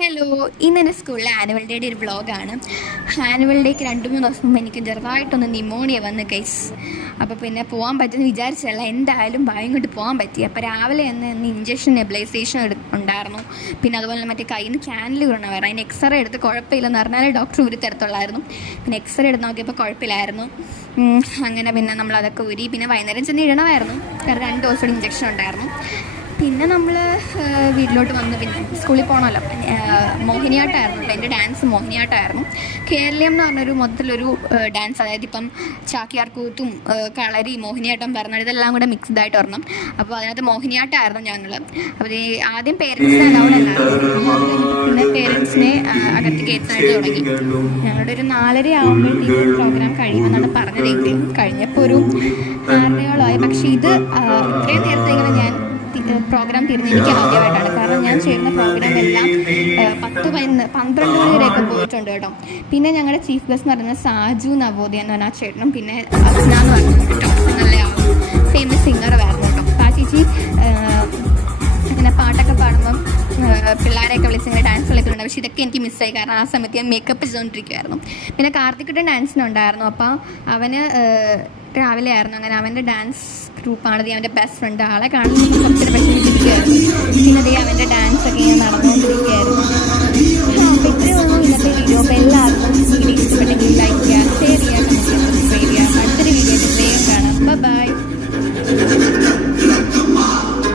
Hello, ഇന്നെൻ്റെ സ്കൂളിലെ annual ഡേയുടെ ഒരു വ്ളോഗാണ്. ആനുവൽ ഡേക്ക് 2-3 ദിവസം മുമ്പ് എനിക്ക് ചെറുതായിട്ടൊന്ന് നിമോണിയ വന്ന് ഗൈസ്. അപ്പോൾ പിന്നെ പോകാൻ പറ്റുമെന്ന് വിചാരിച്ചല്ല, എന്തായാലും ഭയം കൊണ്ട് പോകാൻ പറ്റി. അപ്പോൾ രാവിലെ ഇന്ന് ഇഞ്ചക്ഷൻ നെബിലൈസേഷൻ ഉണ്ടായിരുന്നു. പിന്നെ അതുപോലെ മറ്റേ കയ്യിൽ നിന്ന് ക്യാനിൽ വീണ വേറെ അതിന് എക്സ്റേ എടുത്ത് കുഴപ്പമില്ലെന്ന് പറഞ്ഞാൽ ഡോക്ടർ ഒരു തരത്തുള്ളായിരുന്നു. പിന്നെ എക്സ്റേ എടുത്ത് നോക്കിയപ്പോൾ കുഴപ്പമില്ലായിരുന്നു. അങ്ങനെ പിന്നെ നമ്മളതൊക്കെ ഊരി. പിന്നെ വൈകുന്നേരം ചെന്ന് ഇടണമായിരുന്നു, കാരണം 2 ദിവസം ഇഞ്ചക്ഷൻ ഉണ്ടായിരുന്നു. പിന്നെ നമ്മൾ വീട്ടിലോട്ട് വന്ന് പിന്നെ സ്കൂളിൽ പോകണമല്ലോ. മോഹിനിയാട്ടമായിരുന്നു കേട്ടോ, എൻ്റെ ഡാൻസ് മോഹിനിയാട്ടമായിരുന്നു. കേരളീയം എന്ന് പറഞ്ഞൊരു മൊത്തത്തിലൊരു ഡാൻസ്, അതായത് ഇപ്പം ചാക്യാർകൂത്തും കളരി മോഹിനിയാട്ടം പറഞ്ഞാൽ ഇതെല്ലാം കൂടെ മിക്സ്ഡ് ആയിട്ട് വരണം. അപ്പോൾ അതിനകത്ത് മോഹിനിയാട്ടമായിരുന്നു ഞങ്ങൾ. അപ്പോൾ ആദ്യം പേരൻസിനെ അലൗഡ് അല്ലായിരുന്നു, പിന്നെ പേരൻസിനെ അകത്ത് കയറ്റാനായിട്ട് തുടങ്ങി. ഞങ്ങളുടെ ഒരു 4:30 ആകുമ്പോഴത്തേക്കും പ്രോഗ്രാം കഴിയുമെന്നാണ് പറഞ്ഞതെങ്കിലും കഴിഞ്ഞപ്പോൾ ഒരു 6:30 പക്ഷേ ഇത് ഇത്രയും നേരത്തെ ഇങ്ങനെ ഞാൻ പ്രോഗ്രാം തീർന്ന് എനിക്ക് ആദ്യമായിട്ടാണ്. കാരണം ഞാൻ ചെയ്യുന്ന പ്രോഗ്രാം എല്ലാം 10-12 മണി വരെയൊക്കെ പോയിട്ടുണ്ട് കേട്ടോ. പിന്നെ ഞങ്ങളുടെ ചീഫ് ഗസ്റ്റ് എന്ന് പറയുന്നത് സാജു നവോദയ എന്ന് പറഞ്ഞ ചേട്ടനും പിന്നെ അസ്ന എന്ന് പറഞ്ഞു കേട്ടോ, നല്ല ഫേമസ് സിംഗറുമായിരുന്നു കേട്ടോ. അപ്പോൾ ആ ചേച്ചി അങ്ങനെ പാട്ടൊക്കെ പാടുമ്പം പിള്ളേരെയൊക്കെ വിളിച്ചിങ്ങനെ ഡാൻസ് കളിക്കുന്നുണ്ട്. പക്ഷേ ഇതൊക്കെ എനിക്ക് മിസ്സായി, കാരണം ആ സമയത്ത് ഞാൻ മേക്കപ്പ് ചെയ്തുകൊണ്ടിരിക്കുമായിരുന്നു. പിന്നെ കാർത്തിക്കുട്ടൻ ഡാൻസിനുണ്ടായിരുന്നു. അപ്പോൾ അവന് രാവിലെ ആയിരുന്നു. അങ്ങനെ അവൻ്റെ ഡാൻസ് ഗ്രൂപ്പാണത്, അവൻ്റെ ബെസ്റ്റ് ഫ്രണ്ട്. ആളെ കാണുമ്പോൾ കുറച്ചൊരു വിഷമിച്ചിരിക്കുകയായിരുന്നു. പിന്നെ അവൻ്റെ ഡാൻസൊക്കെ ഇങ്ങനെ നടന്നുകൊണ്ടിരിക്കുകയായിരുന്നു.